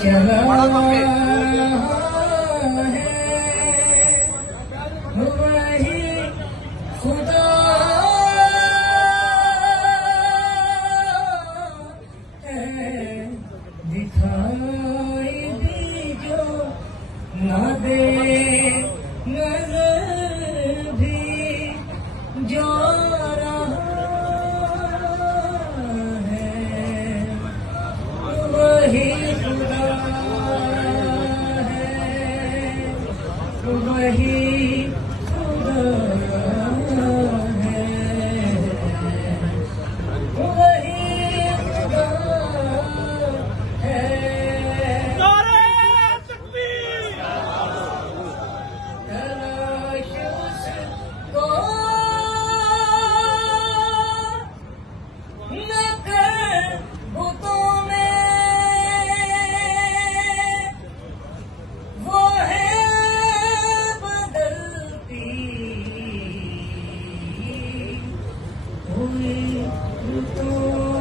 चला है वही खुदा है, दिखाई दी जो ना दे नजर भी जो वही खुदा है, वही खुदा है, वही खुदा है। नारे तकबीर! तलाश उसको न कर बुतों में, हुई तो